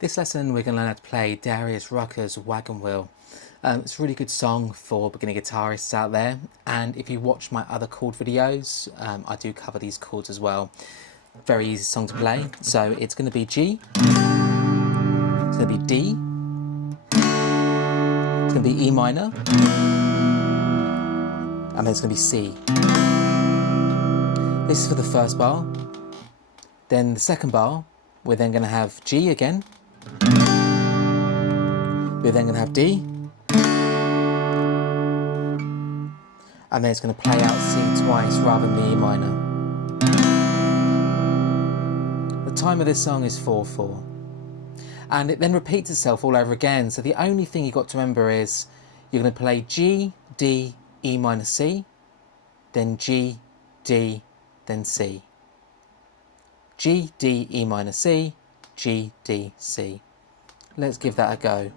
This lesson we're going to learn how to play Darius Rucker's Wagon Wheel. It's a really good song for beginner guitarists out there, and if you watch my other chord videos, I do cover these chords as well. Very easy song to play. So it's going to be G, it's going to be D, it's going to be E minor, and then it's going to be C. This is for the first bar. Then the second bar, we're then going to have G again. We're then going to have D. And then it's going to play out C twice rather than the E minor. The time of this song is 4/4. And it then repeats itself all over again. So the only thing you've got to remember is you're going to play G, D, E minor, C, then G, D, then C. G, D, E minor, C, G, D, C. Let's give that a go.